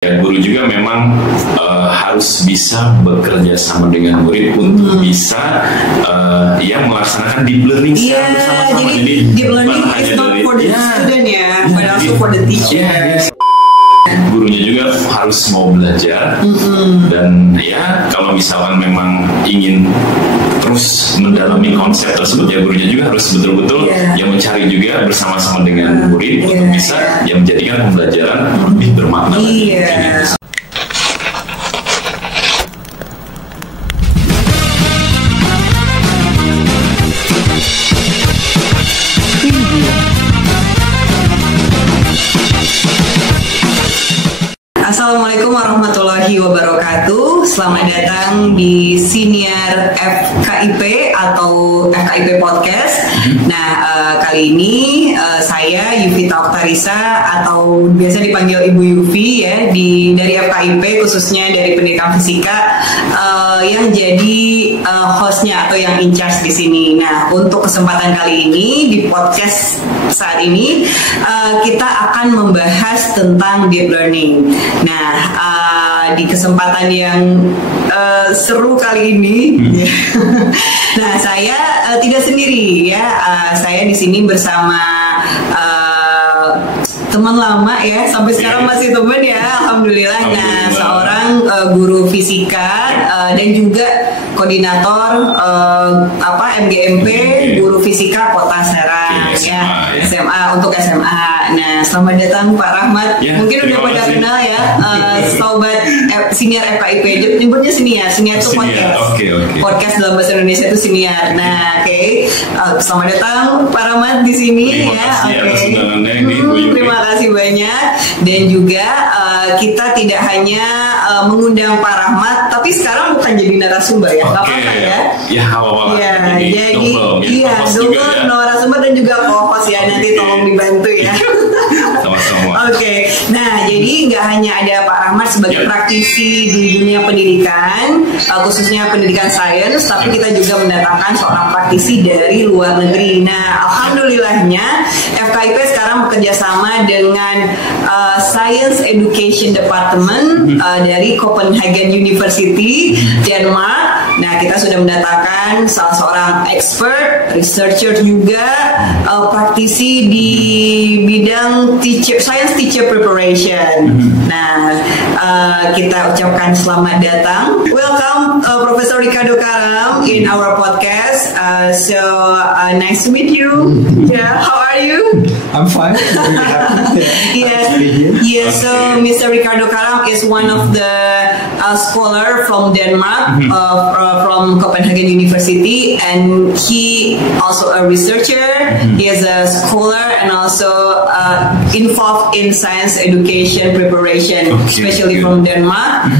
Ya, guru juga memang harus bisa bekerja sama dengan murid untuk bisa melaksanakan deep learning secara bersama-sama. Jadi deep learning is not for the student but also for the teacher. Gurunya juga harus mau belajar dan kalau misalkan memang ingin terus mendalami konsep tersebut, gurunya juga harus betul-betul mencari juga bersama-sama dengan murid untuk bisa menjadikan pembelajaran lebih bermakna. Assalamualaikum warahmatullahi wabarakatuh. Selamat datang di Senior FKIP atau FKIP Podcast. Nah, kali ini saya Yuvita Oktarisa atau biasa dipanggil Ibu Yuvi dari FKIP, khususnya dari Pendidikan Fisika, yang jadi hostnya atau yang in charge di sini. Nah, untuk kesempatan kali ini di podcast saat ini kita akan membahas tentang deep learning. Nah, di kesempatan yang seru kali ini, nah saya tidak sendiri saya di sini bersama teman lama sampai sekarang masih teman alhamdulillah. Nah, seorang guru fisika dan juga koordinator MGMP guru fisika Kota Serang SMA untuk SMA. Nah, selamat datang Pak Rahmat. Mungkin udah pada kenal sobat senior FKIP, nyebutnya senior itu podcast. Podcast dalam bahasa Indonesia itu senior. Nah, selamat datang Pak Rahmat di sini. Terima kasih banyak. Dan juga kita tidak hanya mengundang Pak Rahmat, tapi sekarang bukan jadi narasumber apa-apa jadi double narasumber dan juga co-host nanti tolong dibantu Sama-sama. Nah, jadi nggak hanya ada Pak Rahmat sebagai praktisi di dunia pendidikan, khususnya pendidikan sains, tapi kita juga mendatangkan seorang praktisi dari luar negeri. Nah, alhamdulillahnya FKIP sekarang bekerja sama dengan Science Education Department dari Copenhagen University, Denmark. Nah, kita sudah mendatangkan salah seorang expert, researcher juga, praktisi di bidang science teacher preparation. Nah, kita ucapkan selamat datang. Welcome Profesor Ricardo Karam in our podcast. Nice to meet you. How are you? I'm fine. Yes. So Mr. Ricardo Karam is one of the scholar from Denmark, from Copenhagen University, and he also a researcher. He is a scholar and also involved in science education preparation, especially from Denmark,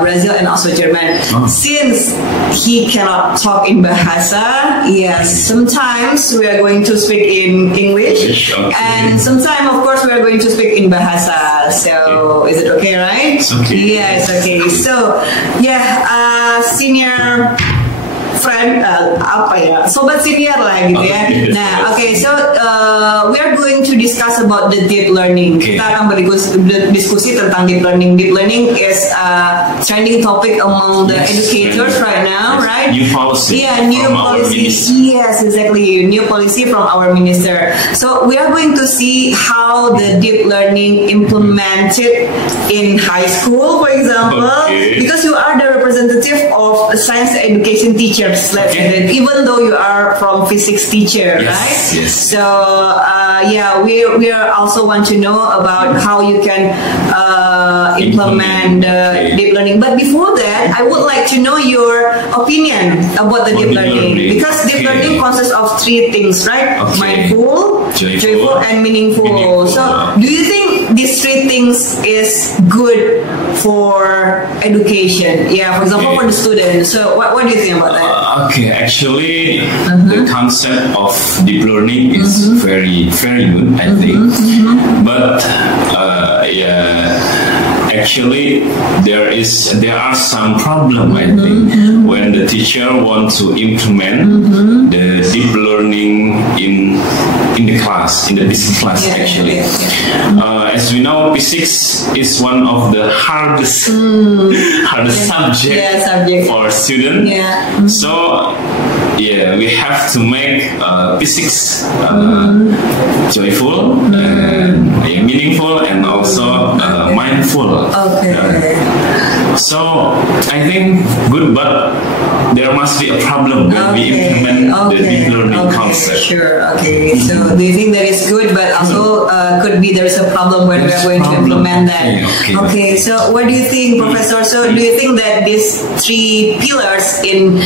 Brazil, and also German. Since he cannot talk in bahasa, sometimes we are going to speak in English, and sometimes, of course, we are going to speak in bahasa. So, is it okay, right? Yes, okay. So, senior friend, sobat senior lah gitu Nah, so we are going to discuss about the deep learning. Kita akan berdiskusi tentang deep learning. Deep learning is a trending topic among the educators right now, right? New policy. New policy. Yes, exactly. New policy from our minister. So we are going to see how the deep learning implemented in high school, for example, because you are the representative of science education teachers. Even though you are from physics teacher, right? Yes. So we are also want to know about how you can implement deep learning. But before that, I would like to know your opinion about the deep learning, because deep learning consists of three things, right? Mindful, joyful, and meaningful. So, do you think these three things is good for education? For example, for the student. So, what do you think about that? Actually, the concept of deep learning is very, very good, I think. But actually there are some problem, I think, when the teacher want to implement the deep learning in the class, in the business class, actually. As we know, physics is one of the hardest subject for students. So we have to make physics joyful, meaningful, and also mindful. So I think good, but there must be a problem when we implement the deep learning concept. Sure. So do you think that is good, but also could be there is a problem when we are going to implement that? So what do you think, Professor? So do you think that these three pillars in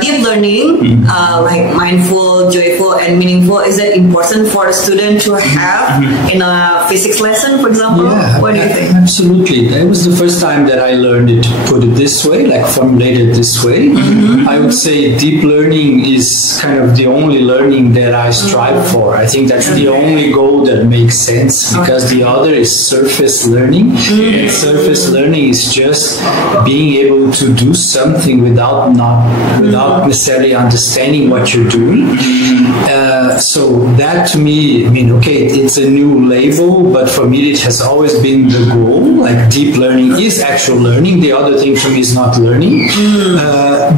deep learning, like mindful, joyful, and meaningful, is it important for a student to have in a physics lesson, for example? What do you think? Absolutely. That was the first time that I learned it, put it this way, like formulated this way. I would say deep learning is kind of the only learning that I strive for. I think that's the only goal that makes sense, because the other is surface learning. And surface learning is just being able to do something without necessarily understanding what you're doing. So that to me, I mean, it's a new label, but for me it has always been the goal. Like deep learning is actual learning. The other thing for me is not learning.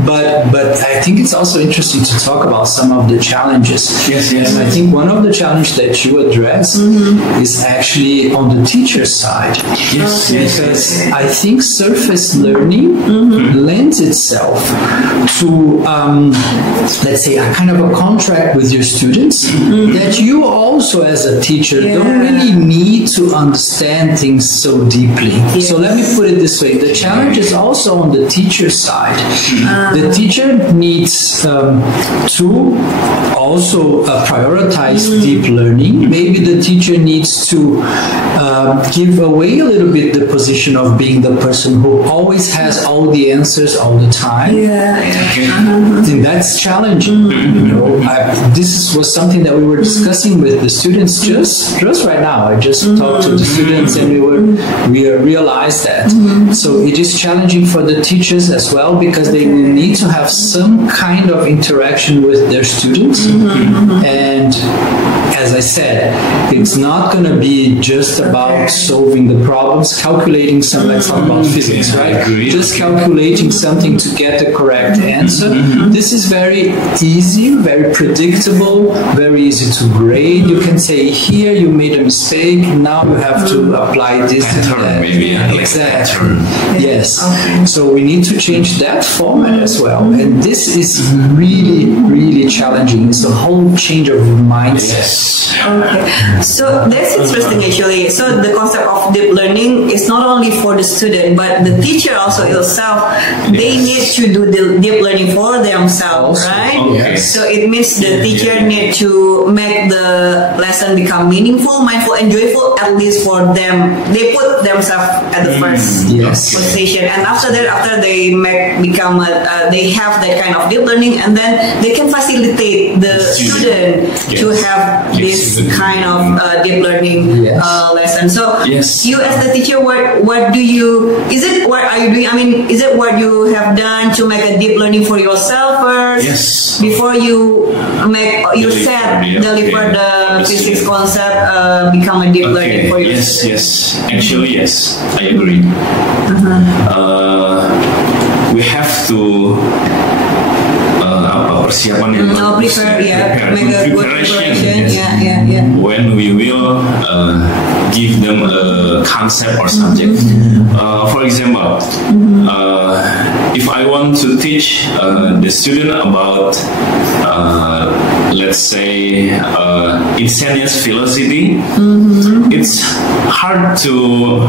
But I think it's also interesting to talk about some of the challenges. And I think one of the challenges that you address is actually on the teacher side. Because I think surface learning lends itself to let's say a kind of a contract with your students that you also as a teacher don't really need to understand things so deeply. So let me put it this way, the challenge is also on the teacher side. The teacher needs to also prioritize deep learning. Maybe the teacher needs to give away a little bit the position of being the person who always has all the answers all the time. I think that's challenging. This was something that we were discussing with the students just right now. I just talked to the students and we realized that. So it is challenging for the teachers as well, because they will need to have some kind of interaction with their students. And as I said, it's not going to be just about solving the problems, calculating some, let's talk about physics, right? Just calculating something to get the correct answer. This is very easy, very predictable, very easy to grade. You can say, here you made a mistake, now you have to apply this and that. Exactly. Yes. So we need to change that format as well. And this is really, really challenging. It's a whole change of mindset. So that's interesting actually. So the concept of deep learning is not only for the student, but the teacher also itself, they need to do the deep learning for themselves, right? So it means the teacher need to make the lesson become meaningful, mindful, and joyful, at least for them. They put themselves at the first position, and after that, after they they have that kind of deep learning, and then they can facilitate the student to have this kind of deep learning lesson. So you as the teacher, what do you, what are you doing? I mean, is it what you have done to make a deep learning for yourself first before you deliver the physics concept, become a deep learning for yourself? Actually, yes, I agree. We have to when we will give them a concept or subject. For example, if I want to teach the student about let's say instantaneous velocity, it's hard to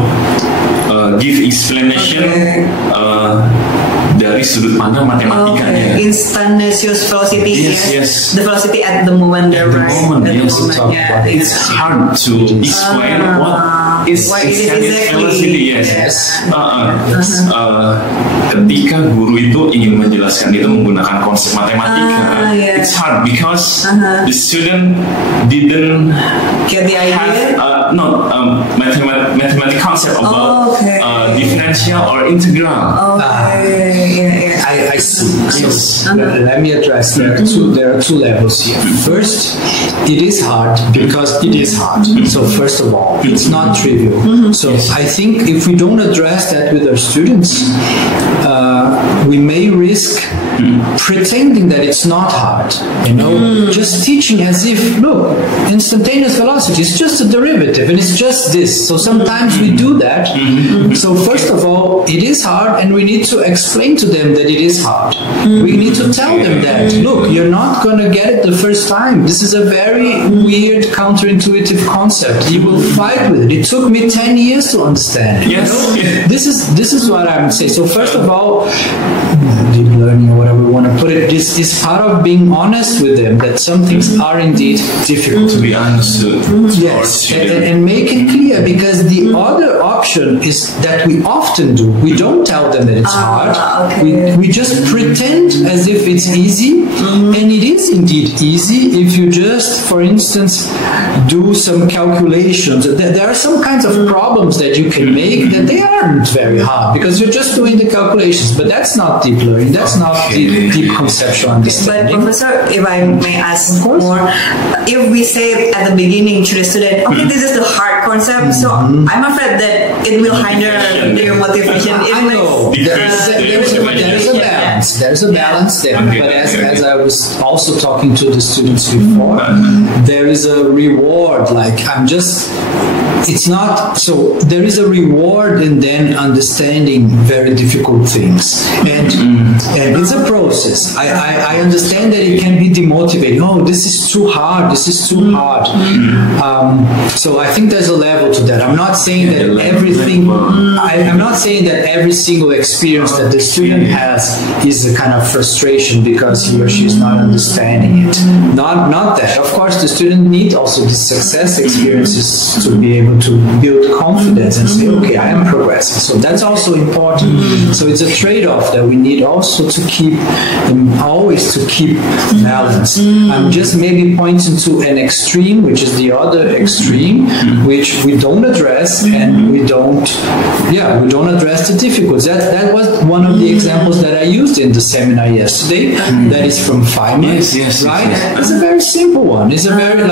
give explanation dari sudut pandang matematikanya. Instantaneous velocity, the velocity at the moment, it's hard to explain It's velocity, yes. Ketika guru itu ingin menjelaskan itu menggunakan konsep matematika, it's hard because the student didn't get the idea. Mathematical concept about differential or integral. I see. So let me address there are two levels here. First, it is hard because it is hard. So first of all, it's not trivial. So I think if we don't address that with our students, we may risk pretending that it's not hard. Just teaching as if, look, instantaneous velocity is just a derivative and it's just this. So sometimes we do that. So first of all, it is hard, and we need to explain to them that it is hard. We need to tell them that, look, you're not going to get it the first time. This is a very weird, counterintuitive concept. You will fight with it. It took me 10 years to understand it. Yes. This is what I'm saying. So first of all, deep learning, or whatever we want to put it, this is part of being honest with them that some things are indeed difficult to be understood. Yes, and make it clear, because the other option is that we often do. We don't tell them that it's hard. We just pretend as if it's easy, and it is indeed easy if you just, for instance, do some calculations. There are some kinds of problems that you can make that they aren't very hard because you're just doing the calculations, but that's not deep learning. That's not deep conceptual understanding. But Professor, if I may ask more, if we say at the beginning to the student, okay, this is the hard concept, so I'm afraid that it will hinder their motivation. I know. There's a balance. There's a balance there. But as I was also talking to the students before, there is a reward. It's not, so there is a reward in then understanding very difficult things. And it's a process. I understand that it can be demotivating. Oh, this is too hard. This is too hard. So I think there's a level to that. I'm not saying that everything, I'm not saying that every single experience that the student has is a kind of frustration because he or she is not understanding it. Not that. Of course, the student needs also the success experiences to be able to build confidence and say, okay, I am progressing. So that's also important. So it's a trade-off that we need also to keep, always to keep balance. I'm just maybe pointing to an extreme, which is the other extreme, which we don't address, and we don't address the difficulties. That was one of the examples that I used in the seminar yesterday. That is from Feynman, right? It's a very simple one. It's a very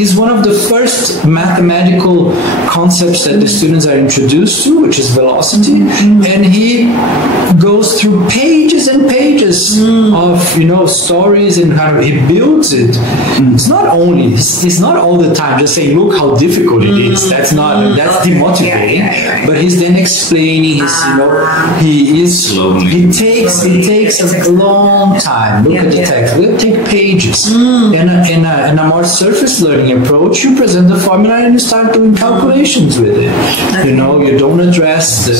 it's one of the first mathematical concepts that the students are introduced to, which is velocity, and he goes through pages and pages of stories, and he builds it. It's not all the time just saying, look how difficult it is. That's demotivating. But he's then explaining he takes a long time. Look at the text. We'll take pages. In a more surface learning approach, you present the formula and you start doing calculations with it. You don't address the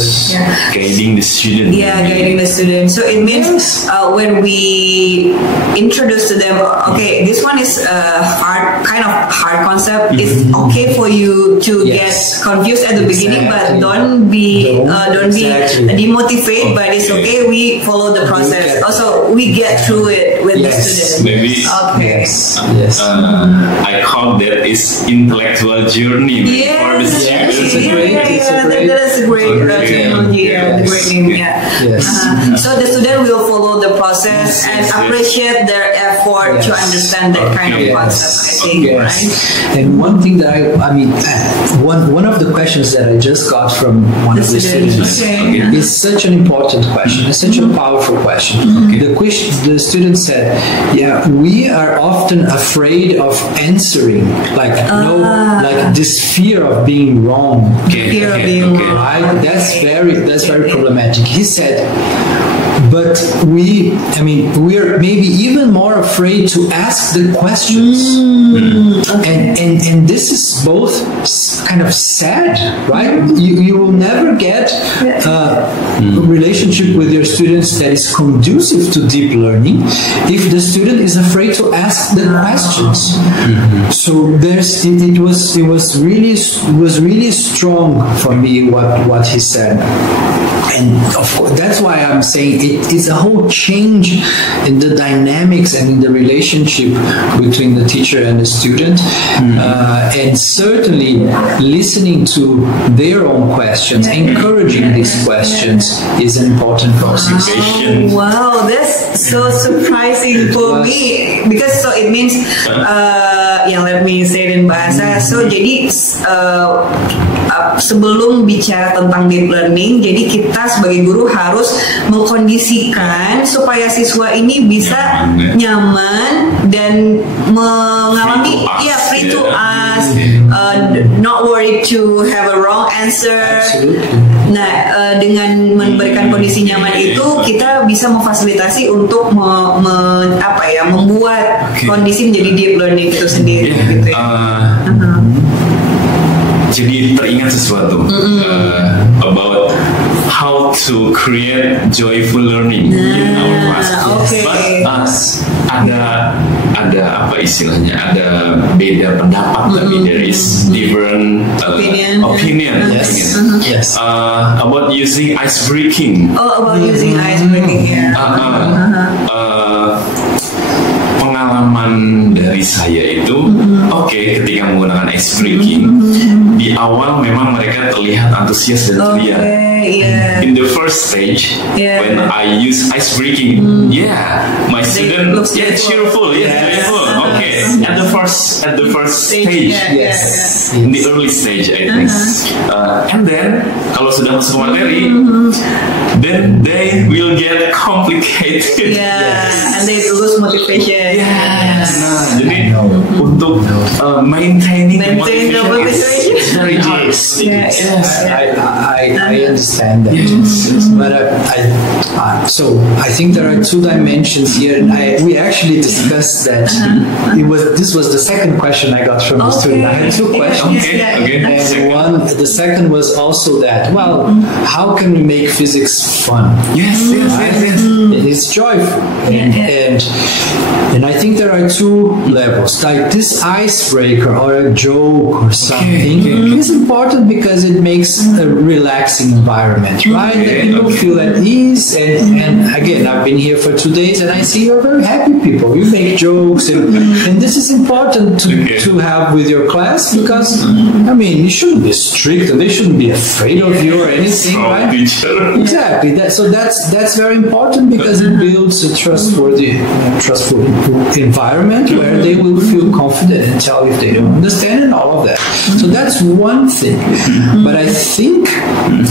guiding the student. Guiding the student. So it means when we introduce to them, okay, this one is a kind of hard concept. It's okay for you to get confused at the beginning, but don't be demotivated. But it's okay. We follow the process. Also, we get through it with the student. Maybe. Okay. I call that is intellectual journey for the students. That's a great technology. The great name. So the student will follow the process and appreciate their effort to understand that kind of concept. I think, right? And one thing that one of the questions that I just got from one of the students is such an important question. It's such a powerful question. The student said, we are often afraid of answering, like this fear of being wrong. Fear of being wrong. Right? That's very problematic. He said, but we're maybe even more afraid to ask the questions. And this is both kind of sad, right? You will never get a relationship with your students that is conducive to deep learning if the student is afraid to ask the questions. So it was really strong for me what he said. And of course, that's why I'm saying it is a whole change in the dynamics and in the relationship between the teacher and the student. And certainly listening to their own questions, encouraging these questions is an important process. Wow, that's so surprising for me, because so it means let me say it in bahasa. So jadi sebelum bicara tentang deep learning, jadi kita sebagai guru harus mengkondisikan supaya siswa ini bisa nyaman dan mengalami free to ask, not worried to have a wrong answer. Nah, dengan memberikan kondisi nyaman itu, kita bisa memfasilitasi untuk membuat kondisi menjadi deep learning itu sendiri. Gitu ya. Jadi teringat sesuatu about how to create joyful learning in our class. But ada apa istilahnya? Ada beda pendapat, tapi there is different opinion. Yes. About using ice breaking. About using ice breaking. Pengalaman dari saya itu, ketika menggunakan ice breaking, di awal memang mereka terlihat antusias dan ceria. In the first stage, when I use ice breaking, my student cheerful, cheerful. At the first stage, in the early stage, I think. And then kalau sudah masuk materi, then they will get complicated. And they lose motivation. Nah, jadi untuk maintaining the motivation is very hard. I understand that. But I think there are two dimensions here, and we actually discussed that. This was the second question I got from the student. I had two questions. And the second was also that, how can we make physics fun? Yes. It's joyful. And I think there are two levels. Like this icebreaker or a joke or something is important because it makes a relaxing environment, right? That people feel at ease. And again, I've been here for 2 days and I see you're very happy people. You make jokes and this is important to have with your class because, you shouldn't be strict and they shouldn't be afraid of you or anything, right? Exactly. So that's very important because it builds a trustful environment where they will feel confident and tell if they don't understand and all of that. So that's one thing. But I think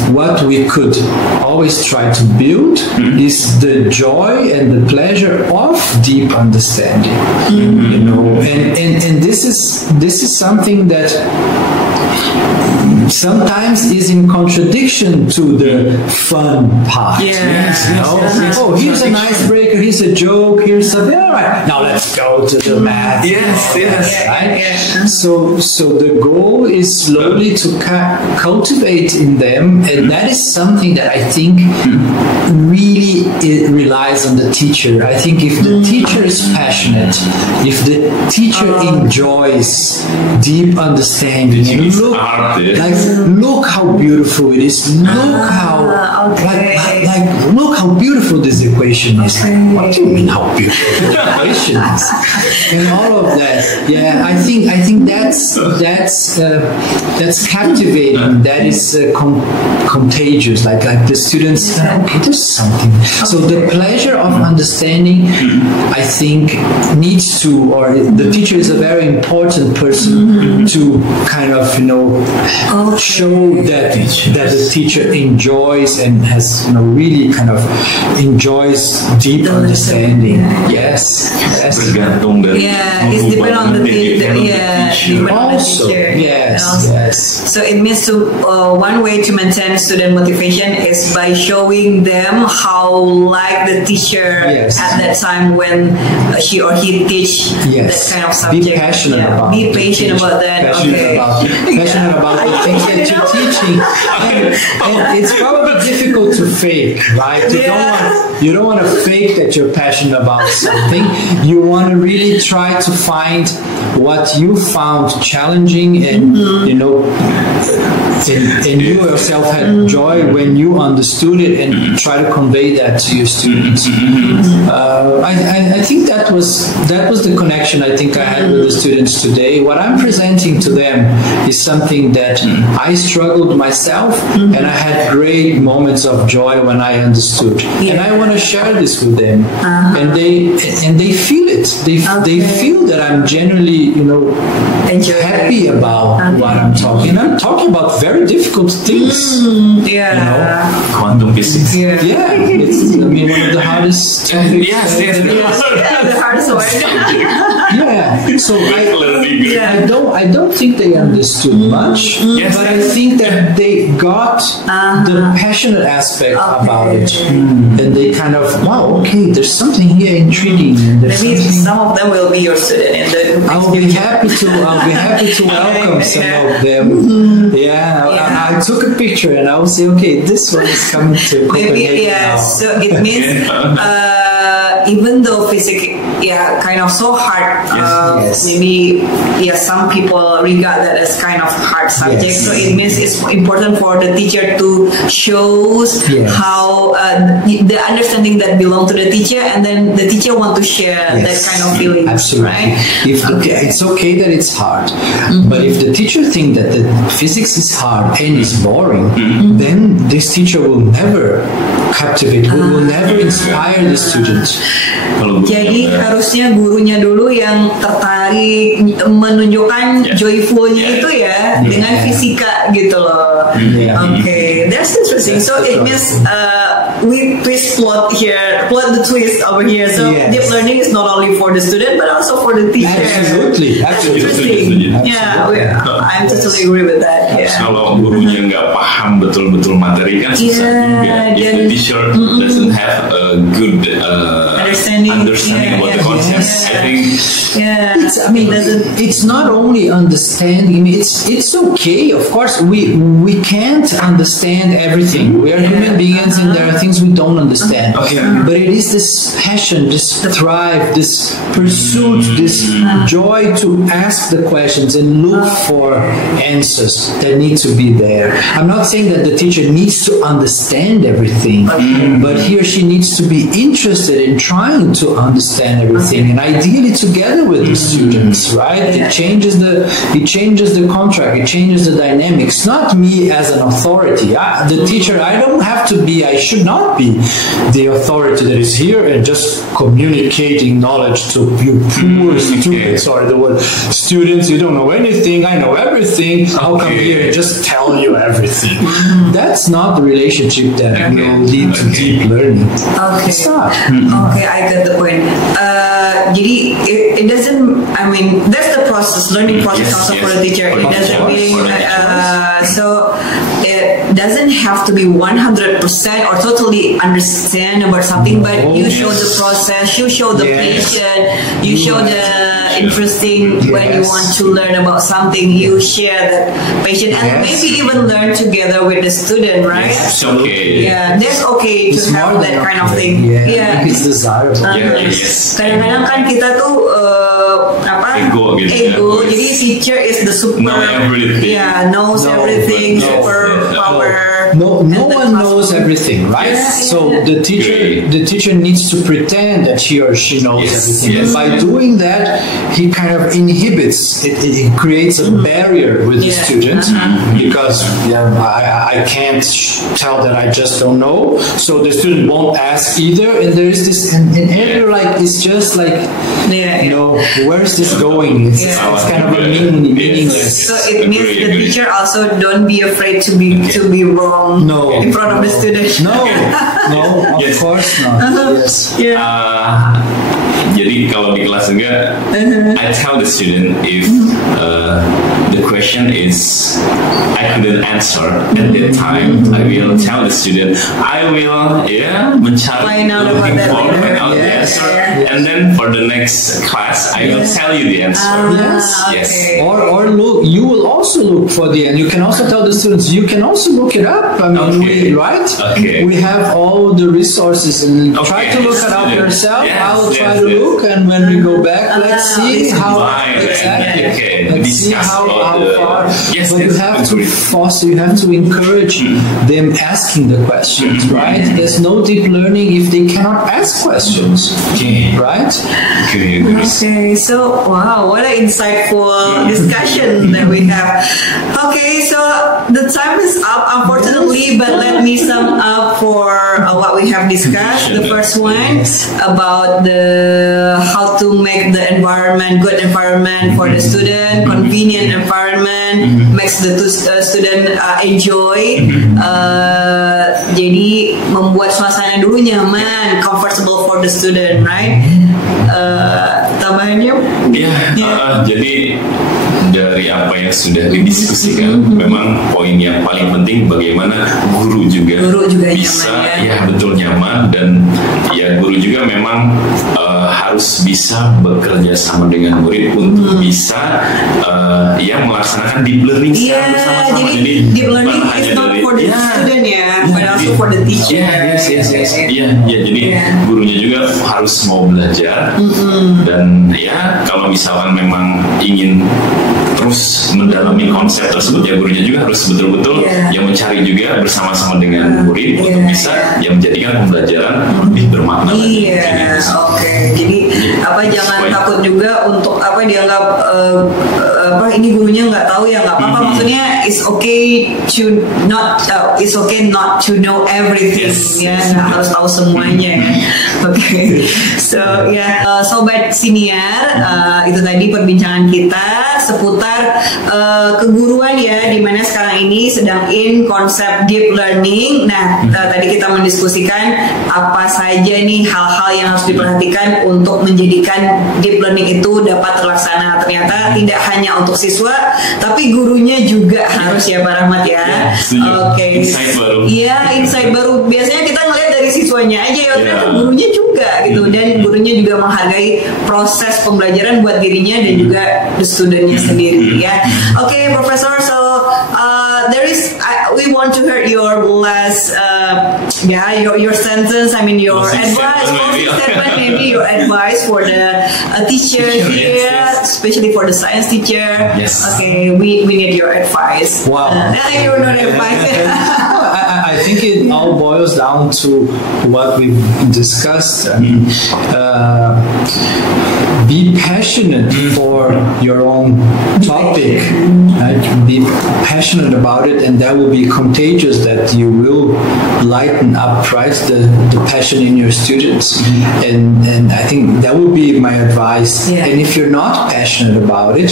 what we could always try to build is the joy and the pleasure of deep understanding. And this is something that sometimes is in contradiction to the fun part. Here's an icebreaker, here's a joke, here's something. All right, now let's go to the math. Right? So the goal is slowly to cultivate in them, and that is something that I think really it relies on the teacher. I think if the teacher is passionate, if the teacher enjoys deep understanding, look how beautiful it is. Look how look how beautiful this equation is. What do you mean how beautiful the equation is? And all of that. I think that's captivating. That is contagious. Like the students, there's something. So the pleasure of understanding, I think needs to, or the teacher is a very important person to kind of, show that the teacher enjoys and has, really kind of enjoys deep understanding. Yes. Bergantung dari it's depend on the teacher. Also, yes. So it means one way to maintain student motivation is by showing them how like the teacher at that time when she or he teach that kind of subject. Be passionate about Be patient about that. Passionate about the things that you're teaching. And it's probably difficult to fake, right? You don't want to fake that you're passionate about something. You want to really try to find what you found challenging and and you yourself had joy when you understood it and try to convey that to your students. I think that was the connection I think I had with the students today. What I'm presenting to them is something that I struggled myself and I had great moments of joy when I understood. And I want to share this with them. And they feel it. They feel that I'm genuinely, happy about what I'm talking. I'm talking about very difficult things. Quantum physics. It's one of the hardest topics. The hardest one. So I don't think they understood much, but I think that they got the passionate aspect about it, and they kind of there's something here intriguing. Maybe some of them will be your student in the I'll be happy to welcome some of them. I took a picture and I will say, okay, this one is coming to Copenhagen now. So it means even though physics kind of so hard, maybe some people regard that as kind of hard subject. So it means it's important for the teacher to show how the understanding that belong to the teacher, and then the teacher want to share that kind of feeling. Absolutely. Right? It's okay that it's hard, but if the teacher think that the physics is hard and is boring, then this teacher will never captivate, will never inspire the student. Jadi harusnya gurunya dulu yang tertarik menunjukkan joyfulnya itu dengan fisika gitu loh. Okay, that's interesting. So it means we plot the twist over here. So deep learning is not only for the student but also for the teacher. Absolutely. Interesting. I totally agree with that. Kalau gurunya nggak paham betul-betul materi kan susah juga. If the teacher doesn't have a good understanding about the concepts, I think. It's not only understanding. It's okay. Of course, we can't understand everything. We are human beings, and there are things we don't understand. But it is this passion, this drive, this pursuit, this joy to ask the questions and look for answers that need to be there. I'm not saying that the teacher needs to understand everything, but he or she needs to be interested in trying to understand everything, and ideally together with the students, right? It changes the contract, it changes the dynamics. Not me as an authority. The teacher, I should not be the authority that is here and just communicating knowledge to you poor students. Sorry, the word students, you don't know anything, I know everything. I'll come here and just tell you everything. That's not the relationship that will lead to deep learning. It's not. Okay, I get the point. Jadi it doesn't, that's the process, learning process also for the teacher. It doesn't mean, so it doesn't have to be 100% or totally understand about something, but you show the process, you show the patient, you show the interesting when you want to learn about something, you share the patient, and maybe even learn together with the student, right? It's okay. That's okay to have that kind of thing. It's desirable. Kadang-kadang kan kita tuh ego gitu. Jadi teacher is the super, know everything. knows everything, super power. no one knows everything, right? So the teacher needs to pretend that he or she knows everything. And by doing that, he kind of inhibits it creates a barrier with the student, because I can't tell that I just don't know, so the student won't ask either, and there is this and you're like, it's just like, you know, where is this going? It's kind of a meaningless. So it means the teacher also don't be afraid to be wrong in front of the student. No, of course not. Jadi kalau di kelas juga, I tell the student if the question is I couldn't answer at that time, I will tell the student, I will mencari, find out the answer, and then for the next class I will tell you the answer. Yes. Or look, you will also look for the end. You can also tell the students, you can also look it up. I mean, we have all the resources, and try to look it up yourself. I'll try to look, and when we go back, let's see how exactly. Let's see how far. But you have to foster, you have to encourage them asking the questions, right? There's no deep learning if they cannot ask questions, right? Okay, so wow, what an insightful discussion that we have. Okay, so the time is up, unfortunately, but let me sum up for what we have discussed. The first one about how to make the environment, good environment for the student, convenient environment, makes the student enjoy. Jadi membuat suasana dulu nyaman, comfortable for the student, right? Tambahannya? Jadi dari apa yang sudah didiskusikan, memang poin yang paling penting bagaimana guru juga bisa nyaman, betul nyaman, dan guru juga memang harus bisa bekerja sama dengan murid untuk bisa melaksanakan deep learning secara bersama-sama. Jadi deep learning is not for the student but also for the teacher. Jadi gurunya juga harus mau belajar, dan kalau misalkan memang ingin terus mendalami konsep tersebut, gurunya juga harus betul-betul mencari juga bersama-sama dengan murid untuk bisa menjadikan pembelajaran lebih bermakna. Jadi jangan takut juga untuk dianggap ini gurunya nggak tahu, nggak apa-apa. Maksudnya it's okay not to know everything, nggak harus tahu semuanya. So sobat senior, itu tadi perbincangan kita seputar keguruan dimana sekarang ini sedang in konsep deep learning. Nah, tadi kita mendiskusikan apa saja nih hal-hal yang harus diperhatikan untuk menjadikan deep learning itu dapat terlaksana. Ternyata tidak hanya untuk siswa, tapi gurunya juga harus Pak Rahmat Insight baru. Insight baru. Biasanya kita ngelihat dari siswanya aja ternyata gurunya juga gitu, dan gurunya juga menghargai proses pembelajaran buat dirinya dan juga the studentnya sendiri Okay, Professor, so we want to hear your last your sentence, I mean your advice, maybe your advice for the teacher here, especially for the science teacher. Okay, we need your advice. Wow. You know advice. I think it all boils down to what we've discussed. I mean, be passionate for your own topic, right? Be passionate about it, and that will be contagious, that you will lighten up, right, the passion in your students. And I think that would be my advice. And if you're not passionate about it,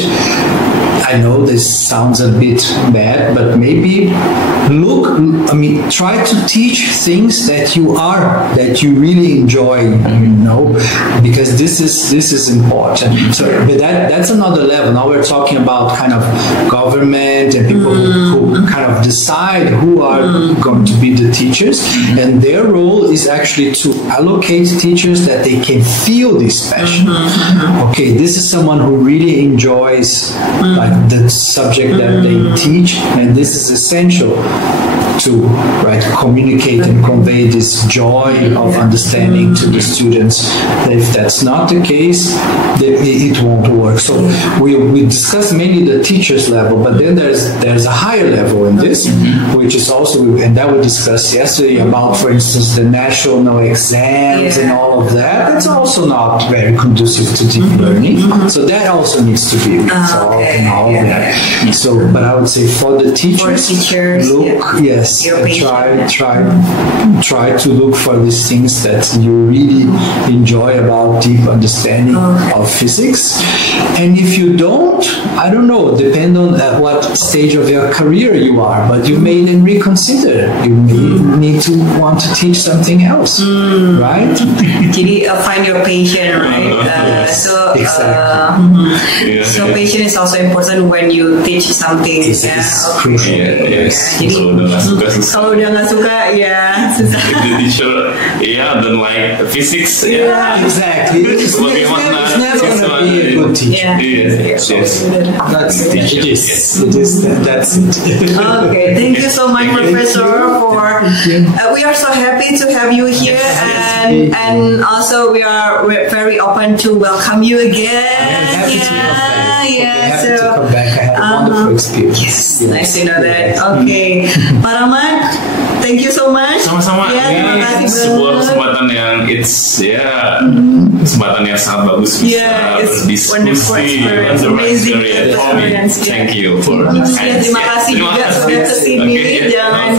I know this sounds a bit bad, but maybe try to teach things that you really enjoy, because this is important. So, but that's another level. Now we're talking about kind of government and people who kind of decide who are going to be the teachers, and their role is actually to allocate teachers that they can feel this passion. Okay, this is someone who really enjoys the subject that they teach, and this is essential to right, communicate and convey this joy of understanding to the students. If that's not the case, then it won't work. So we discuss mainly the teacher's level, but then there's a higher level in this, which is also, and that we discussed yesterday about, for instance, the national exams and all of that. It's also not very conducive to deep learning. So that also needs to be resolved and all of that. So, but I would say for the teachers, look, try to look for these things that you really enjoy about deep understanding of physics. And if you don't, I don't know, depend on at what stage of your career you are, but you may then reconsider. You may need to want to teach something else, right? Jadi find your passion, right? So passion is also important when you teach something. Jadi kalau udah nggak suka, ya susah. If the teacher, don't like physics, exactly. It's never gonna be a good teacher. That's it. Okay, thank you so much, Professor. For we are so happy to have you here, and also we are very open to welcome you again. Happy to come back. I had a wonderful experience. Nice to know that. Okay, Pak Rahmat, thank you so much. Sama-sama. Terima kasih sebuah kesempatan yang kesempatan yang sangat bagus bisa berdiskusi. Amazing experience. Thank you for the time. Terima kasih juga sudah kesini. Jangan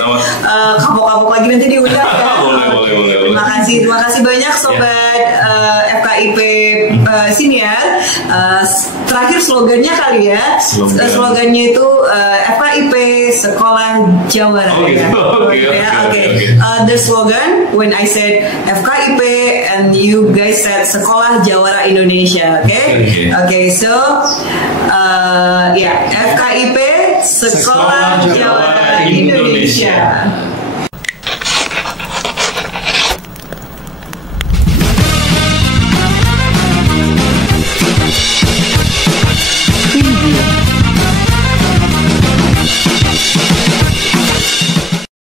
kapok-kapok lagi nanti diundang ya. Boleh. Terima kasih banyak sobat FKIP senior. Terakhir slogannya kali ya. Slogannya itu FKIP Sekolah Jawara. The slogan when I said FKIP and you guys said Sekolah Jawara Indonesia. Okay. So FKIP Sekolah Jawara Indonesia.